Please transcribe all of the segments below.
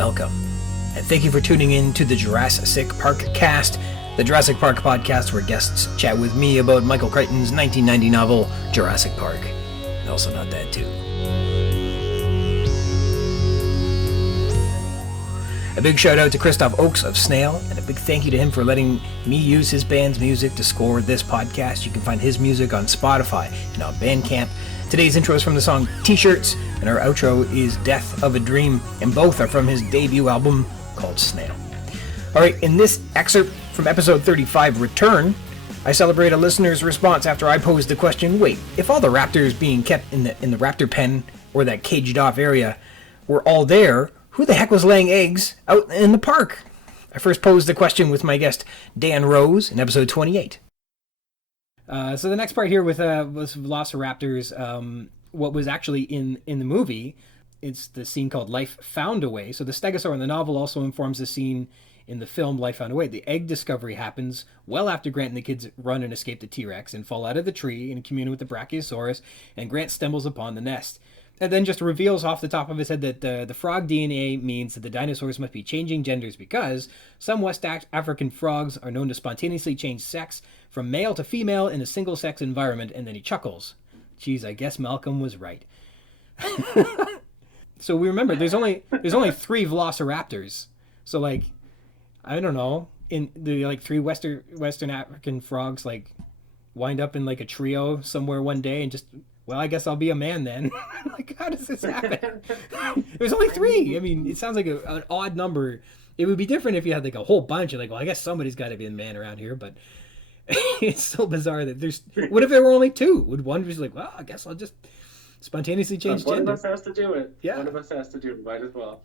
welcome. And thank you for tuning in to the Juras-Sick Park cast, the Jurassic Park podcast where guests chat with me about Michael Crichton's 1990 novel, Jurassic Park. And also Not That Too. A big shout out to Christoph Oakes of Snale, and a big thank you to him for letting me use his band's music to score this podcast. You can find his music on Spotify and on Bandcamp. Today's intro is from the song T-Shirts, and our outro is Death of a Dream, and both are from his debut album called Snale. Alright, in this excerpt from episode 35, Return, I celebrate a listener's response after I posed the question, wait, if all the raptors being kept in the raptor pen, or that caged off area, were all there, who the heck was laying eggs out in the park? I first posed the question with my guest Dan Rose in episode 28. So the next part here was Velociraptors. What was actually in the movie, it's the scene called Life Found Away. So the stegosaur in the novel also informs the scene in the film Life Found Away. The egg discovery happens well after Grant and the kids run and escape the T-Rex and fall out of the tree and commune with the Brachiosaurus, and Grant stumbles upon the nest. And then just reveals off the top of his head that the frog DNA means that the dinosaurs must be changing genders because some West African frogs are known to spontaneously change sex from male to female in a single-sex environment, and then he chuckles. Geez, I guess Malcolm was right. So we remember there's only 3 Velociraptors. So like, I don't know, in the like 3 Western African frogs like wind up in like a trio somewhere one day and just, well, I guess I'll be a man then. Like, how does this happen? There's only 3. I mean, it sounds like an odd number. It would be different if you had like a whole bunch of like, well, I guess somebody's got to be a man around here, but it's so bizarre that there's. What if there were only 2? Would one be like, well, I guess I'll just spontaneously change gender? One of us has to do it. Yeah. One of us has to do it. Might as well.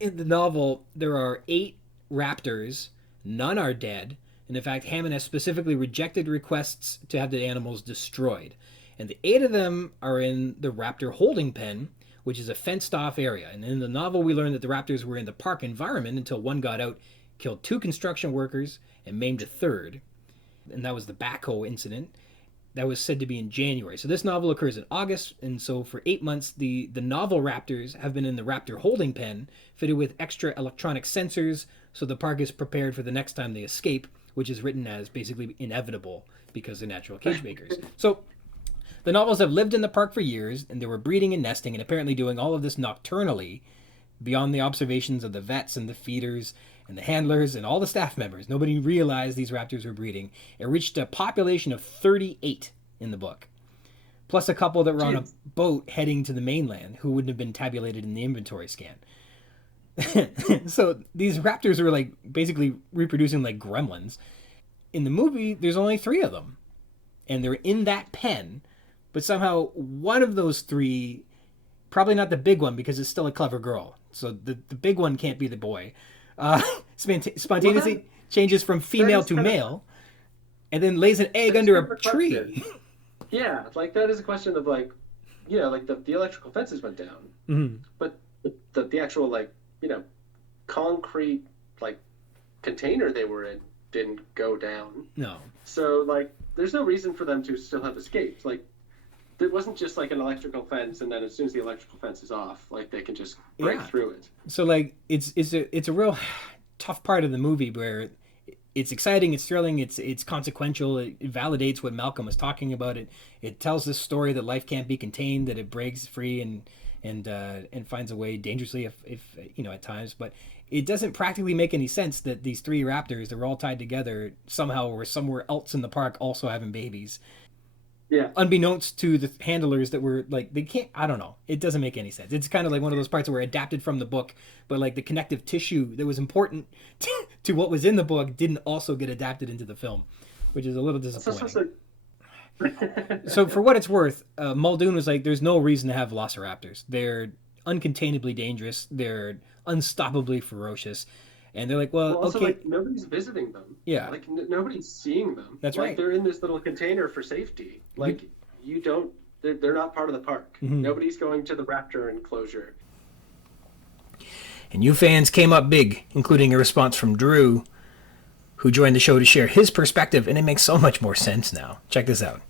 In the novel, there are 8 raptors. None are dead. And in fact, Hammond has specifically rejected requests to have the animals destroyed. And the 8 of them are in the raptor holding pen, which is a fenced-off area. And in the novel, we learn that the raptors were in the park environment until one got out, killed 2 construction workers, and maimed a 3rd. And that was the backhoe incident. That was said to be in January. So this novel occurs in August, and so for 8 months, the novel raptors have been in the raptor holding pen, fitted with extra electronic sensors, so the park is prepared for the next time they escape, which is written as basically inevitable because they're natural cage makers. So the novels have lived in the park for years, and they were breeding and nesting, and apparently doing all of this nocturnally, beyond the observations of the vets and the feeders and the handlers and all the staff members. Nobody realized these raptors were breeding. It reached a population of 38 in the book, plus a couple that were on a boat heading to the mainland who wouldn't have been tabulated in the inventory scan. So these raptors were like basically reproducing like gremlins. In the movie, there's only 3 of them, and they're in that pen. But somehow one of those 3, probably not the big one because it's still a clever girl. So the big one can't be the boy. Spontaneously changes from female to male and then lays an egg under a tree. Yeah, like that is a question of like, you know, like the electrical fences went down. Mm-hmm. But the actual like, you know, concrete like container they were in didn't go down. No. So like there's no reason for them to still have escaped. Like it wasn't just like an electrical fence, and then as soon as the electrical fence is off, like they can just break through it. So like it's a real tough part of the movie where it's exciting, it's thrilling, it's consequential, it validates what Malcolm was talking about. It tells this story that life can't be contained, that it breaks free and finds a way dangerously if you know at times, but it doesn't practically make any sense that these 3 raptors that were all tied together somehow were somewhere else in the park also having babies. Yeah. Unbeknownst to the handlers that were like, they can't, I don't know. It doesn't make any sense. It's kind of like one of those parts that were adapted from the book, but like the connective tissue that was important to what was in the book didn't also get adapted into the film, which is a little disappointing. So for what it's worth, Muldoon was like, there's no reason to have velociraptors. They're uncontainably dangerous. They're unstoppably ferocious. And they're like, well also, okay. Like, nobody's visiting them. Yeah. Like, nobody's seeing them. That's like, right. They're in this little container for safety. Like, you don't, they're not part of the park. Mm-hmm. Nobody's going to the raptor enclosure. And you fans came up big, including a response from Drew, who joined the show to share his perspective, and it makes so much more sense now. Check this out.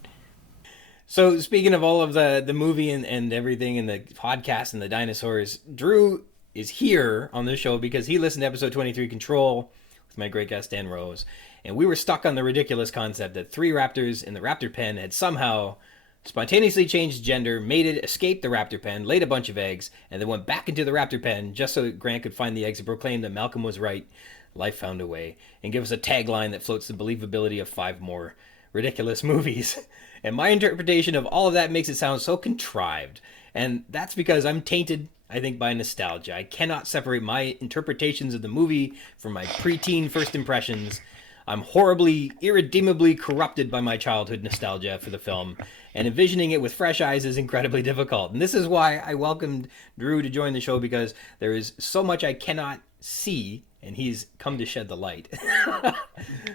So speaking of all of the movie and everything and the podcast and the dinosaurs, Drew is here on this show because he listened to episode 23, Control, with my great guest Dan Rose, and we were stuck on the ridiculous concept that 3 raptors in the raptor pen had somehow spontaneously changed gender, mated, escaped the raptor pen, laid a bunch of eggs, and then went back into the raptor pen just so that Grant could find the eggs and proclaim that Malcolm was right, life found a way, and give us a tagline that floats the believability of 5 more ridiculous movies. And my interpretation of all of that makes it sound so contrived. And that's because I'm tainted, I think, by nostalgia. I cannot separate my interpretations of the movie from my preteen first impressions. I'm horribly, irredeemably corrupted by my childhood nostalgia for the film, and envisioning it with fresh eyes is incredibly difficult. And this is why I welcomed Drew to join the show, because there is so much I cannot see, and he's come to shed the light.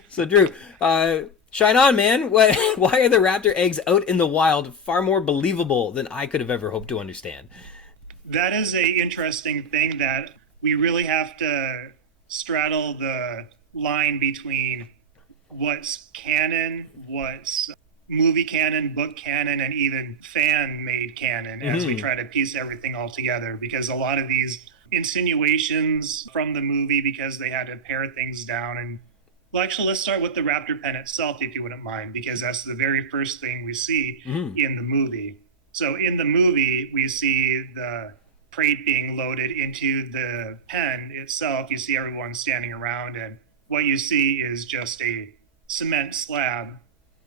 So, Drew, shine on, man. Why are the raptor eggs out in the wild far more believable than I could have ever hoped to understand? That is a interesting thing that we really have to straddle the line between what's canon, what's movie canon, book canon, and even fan-made canon as we try to piece everything all together, because a lot of these insinuations from the movie, because they had to pare things down. And well, actually, let's start with the raptor pen itself, if you wouldn't mind, because that's the very first thing we see in the movie. So in the movie, we see the crate being loaded into the pen itself. You see everyone standing around, and what you see is just a cement slab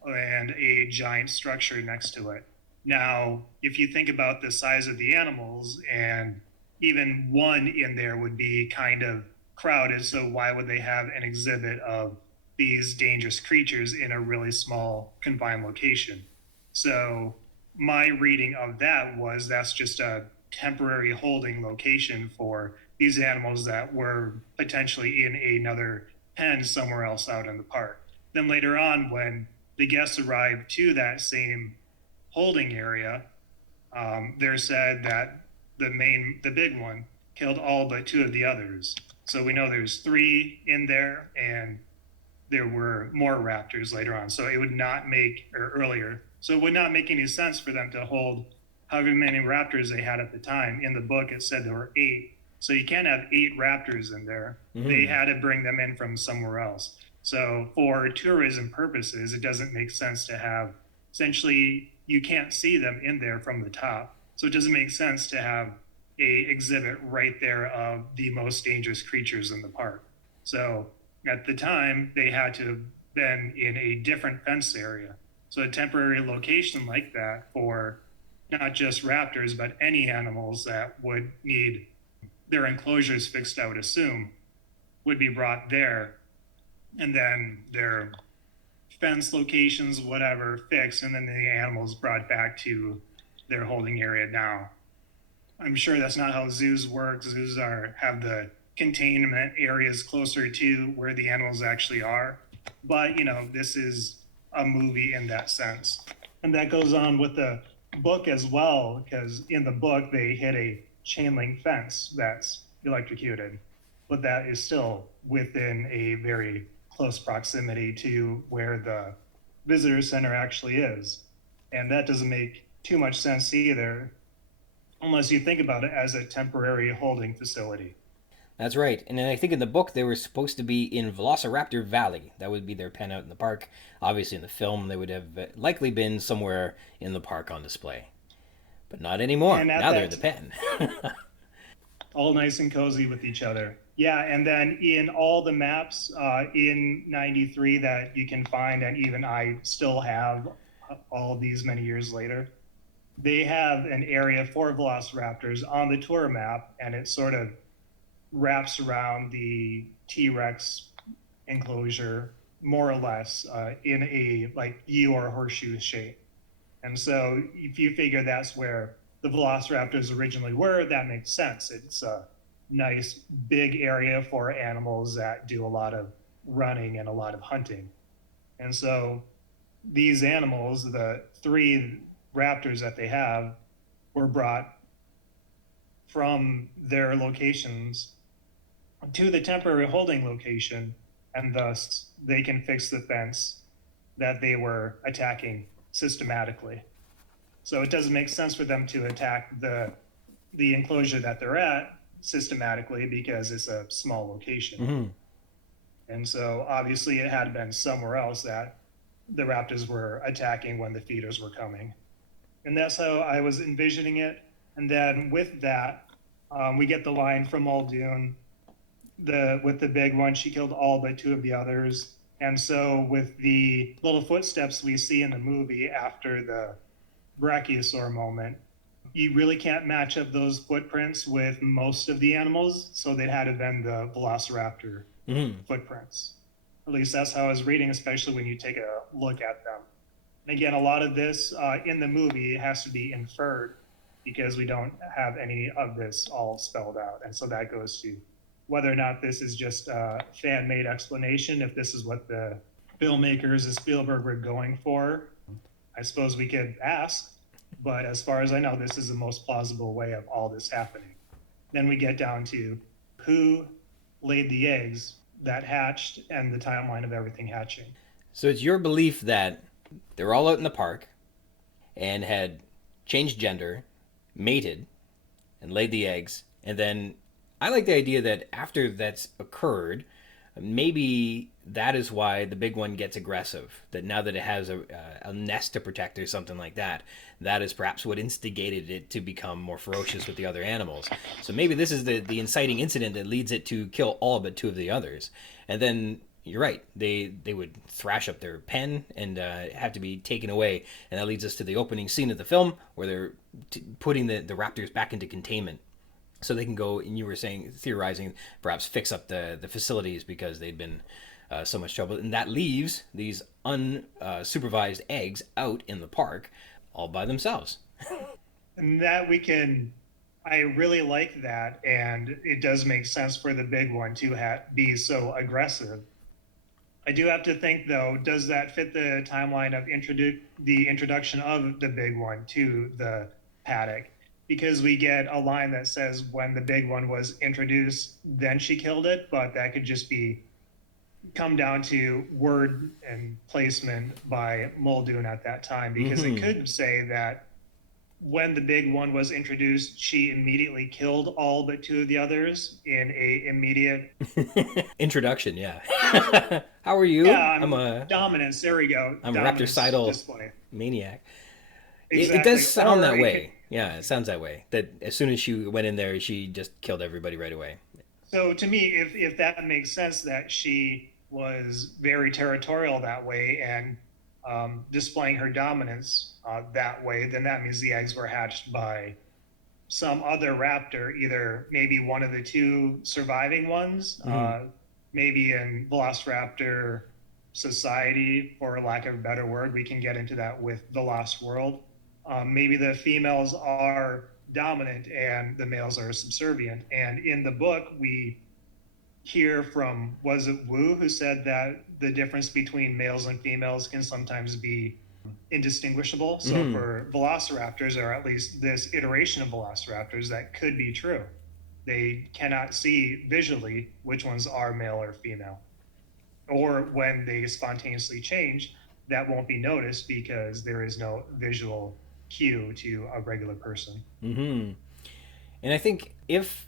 and a giant structure next to it. Now, if you think about the size of the animals, and even one in there would be kind of crowded, so why would they have an exhibit of these dangerous creatures in a really small, confined location? So my reading of that was that's just a temporary holding location for these animals that were potentially in another pen somewhere else out in the park. Then later on, when the guests arrived to that same holding area, they're said that the big one killed all but 2 of the others. So we know there's 3 in there, and there were more raptors later on. So it would not make, or earlier, so it would not make any sense for them to hold however many raptors they had at the time. In the book, it said there were 8. So you can't have 8 raptors in there. They had to bring them in from somewhere else. So for tourism purposes, it doesn't make sense to have, essentially, you can't see them in there from the top. So it doesn't make sense to have a exhibit right there of the most dangerous creatures in the park. So at the time, they had to have been in a different fence area. So a temporary location like that for not just raptors, but any animals that would need their enclosures fixed, I would assume, would be brought there, and then their fence locations, whatever, fixed, and then the animals brought back to their holding area now. I'm sure that's not how zoos work. Zoos have the containment areas closer to where the animals actually are. But, this is a movie in that sense. And that goes on with the book as well, because in the book, they hit a chain link fence that's electrocuted, but that is still within a very close proximity to where the visitor center actually is. And that doesn't make too much sense either, unless you think about it as a temporary holding facility. That's right. And then I think in the book they were supposed to be in Velociraptor Valley. That would be their pen out in the park. Obviously in the film they would have likely been somewhere in the park on display. But not anymore. Now they're in the pen. All nice and cozy with each other. Yeah, and then in all the maps in 93 that you can find, and even I still have all these many years later, they have an area for velociraptors on the tour map, and it sort of wraps around the T-Rex enclosure, more or less, in a like U or horseshoe shape. And so if you figure that's where the velociraptors originally were, that makes sense. It's a nice big area for animals that do a lot of running and a lot of hunting. And so these animals, the 3 raptors that they have, were brought from their locations to the temporary holding location, and thus they can fix the fence that they were attacking systematically. So it doesn't make sense for them to attack the enclosure that they're at systematically because it's a small location. And so obviously it had been somewhere else that the raptors were attacking when the feeders were coming. And that's how I was envisioning it. And then with that, we get the line from Muldoon, with the big one, she killed all but 2 of the others. And so with the little footsteps we see in the movie after the brachiosaur moment, you really can't match up those footprints with most of the animals, so they'd had to have been the velociraptor footprints. At least that's how I was reading, especially when you take a look at them. And again, a lot of this in the movie has to be inferred because we don't have any of this all spelled out. And so that goes to whether or not this is just a fan-made explanation, if this is what the filmmakers and Spielberg were going for. I suppose we could ask, but as far as I know, this is the most plausible way of all this happening. Then we get down to who laid the eggs that hatched and the timeline of everything hatching. So it's your belief that they were all out in the park and had changed gender, mated, and laid the eggs. And then I like the idea that after that's occurred, maybe that is why the big one gets aggressive. That now that it has a nest to protect or something like that, that is perhaps what instigated it to become more ferocious with the other animals. So maybe this is the inciting incident that leads it to kill all but 2 of the others. And then you're right, they would thrash up their pen and have to be taken away. And that leads us to the opening scene of the film where they're putting the raptors back into containment. So they can go, and you were saying, theorizing, perhaps fix up the facilities because they'd been so much trouble. And that leaves these unsupervised eggs out in the park all by themselves. And that I really like that. And it does make sense for the big one to be so aggressive. I do have to think, though, does that fit the timeline of the introduction of the big one to the paddock? Because we get a line that says when the big one was introduced, then she killed it, but that could just come down to word and placement by Muldoon at that time, because it could say that when the big one was introduced, she immediately killed all but 2 of the others in a immediate introduction. Yeah. How are you? Yeah, I'm a dominance. There we go. I'm a raptorcidal maniac. Exactly. It does sound that way. Yeah, it sounds that way. That as soon as she went in there, she just killed everybody right away. So to me, if that makes sense, that she was very territorial that way and displaying her dominance that way, then that means the eggs were hatched by some other raptor, either maybe one of the 2 surviving ones, maybe in Velociraptor society, for lack of a better word. We can get into that with The Lost World. Maybe the females are dominant and the males are subservient. And in the book, we hear from, was it Wu, who said that the difference between males and females can sometimes be indistinguishable. So for velociraptors, or at least this iteration of velociraptors, that could be true. They cannot see visually which ones are male or female. Or when they spontaneously change, that won't be noticed because there is no visual cue to a regular person. And I think if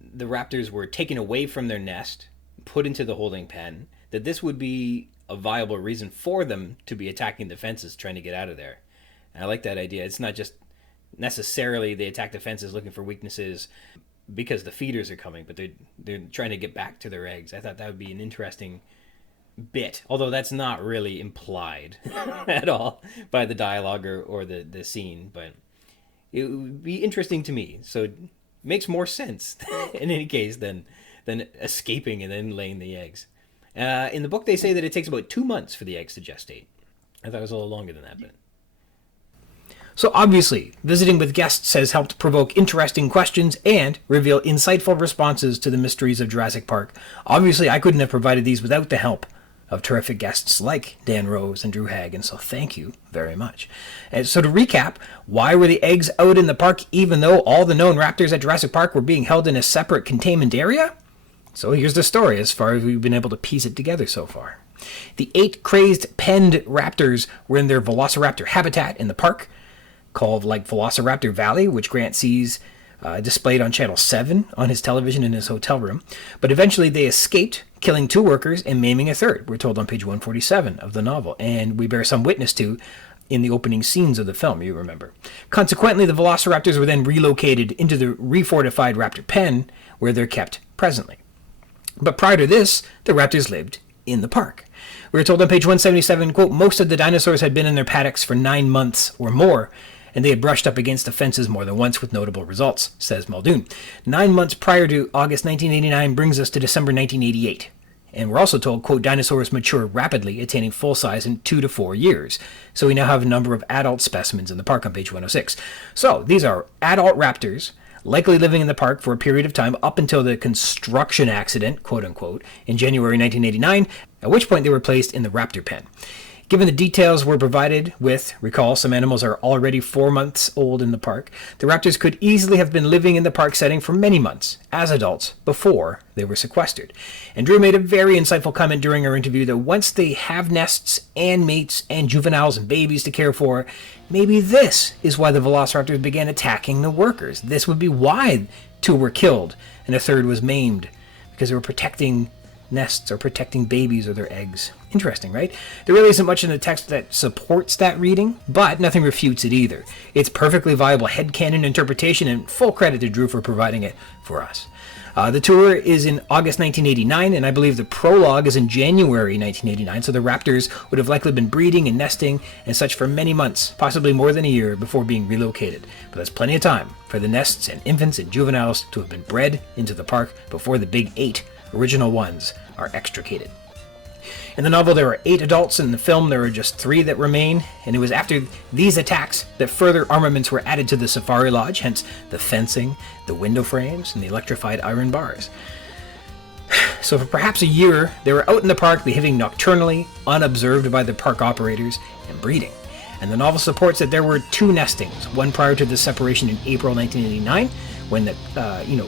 the raptors were taken away from their nest, put into the holding pen, that this would be a viable reason for them to be attacking the fences, trying to get out of there. And I like that idea. It's not just necessarily they attack the fences looking for weaknesses because the feeders are coming, but they're trying to get back to their eggs. I thought that would be an interesting bit, although that's not really implied at all by the dialogue or the scene, but it would be interesting to me. So it makes more sense in any case than escaping and then laying the eggs. In the book, they say that it takes about 2 months for the eggs to gestate. I thought it was a little longer than that, but... So obviously, visiting with guests has helped provoke interesting questions and reveal insightful responses to the mysteries of Jurassic Park. Obviously, I couldn't have provided these without the help of terrific guests like Dan Rose and Drew Hagen, so thank you very much. And so to recap, why were the eggs out in the park even though all the known raptors at Jurassic Park were being held in a separate containment area? So here's the story as far as we've been able to piece it together so far. The 8 crazed penned raptors were in their velociraptor habitat in the park, called like Velociraptor Valley, which Grant sees displayed on Channel 7 on his television in his hotel room. But eventually they escaped, killing 2 workers and maiming a third, we're told on page 147 of the novel, and we bear some witness to in the opening scenes of the film, you remember. Consequently, the velociraptors were then relocated into the refortified raptor pen, where they're kept presently. But prior to this, the raptors lived in the park. We were told on page 177, quote, most of the dinosaurs had been in their paddocks for 9 months or more, and they had brushed up against the fences more than once with notable results, says Muldoon. 9 months prior to August 1989 brings us to December 1988. And we're also told, quote, dinosaurs mature rapidly, attaining full size in 2 to 4 years. So we now have a number of adult specimens in the park on page 106. So these are adult raptors, likely living in the park for a period of time up until the construction accident, quote unquote, in January 1989, at which point they were placed in the raptor pen. Given the details we're provided with, recall some animals are already 4 months old in the park, the raptors could easily have been living in the park setting for many months, as adults, before they were sequestered. And Drew made a very insightful comment during our interview that once they have nests and mates and juveniles and babies to care for, maybe this is why the velociraptors began attacking the workers. This would be why 2 were killed and a third was maimed, because they were protecting nests or protecting babies or their eggs. Interesting, right? There really isn't much in the text that supports that reading, but nothing refutes it either. It's perfectly viable headcanon interpretation, and full credit to Drew for providing it for us. The tour is in August 1989, and I believe the prologue is in January 1989, so the raptors would have likely been breeding and nesting and such for many months, possibly more than a year, before being relocated. But that's plenty of time for the nests and infants and juveniles to have been bred into the park before the big 8 original ones are extricated. In the novel, there are 8 adults. In the film, there are just 3 that remain, and it was after these attacks that further armaments were added to the safari lodge, hence the fencing, the window frames, and the electrified iron bars. So for perhaps a year, they were out in the park behaving nocturnally, unobserved by the park operators, and breeding. And the novel supports that there were 2 nestings, one prior to the separation in April 1989, when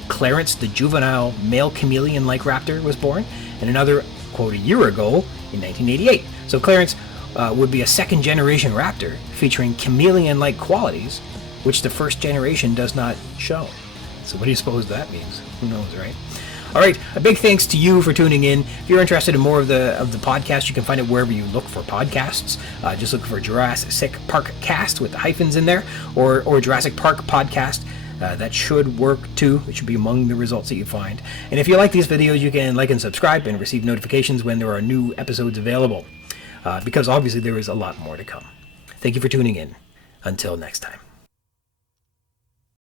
Clarence, the juvenile male chameleon-like raptor, was born, and another, quote, a year ago in 1988. So Clarence would be a second-generation raptor featuring chameleon-like qualities, which the first generation does not show. So what do you suppose that means? Who knows, right? All right, a big thanks to you for tuning in. If you're interested in more of the podcast, you can find it wherever you look for podcasts. Just look for Jurassic Park Cast with the hyphens in there, or Jurassic Park Podcast. That should work too. It should be among the results that you find. And if you like these videos, you can like and subscribe and receive notifications when there are new episodes available. Because obviously there is a lot more to come. Thank you for tuning in. Until next time.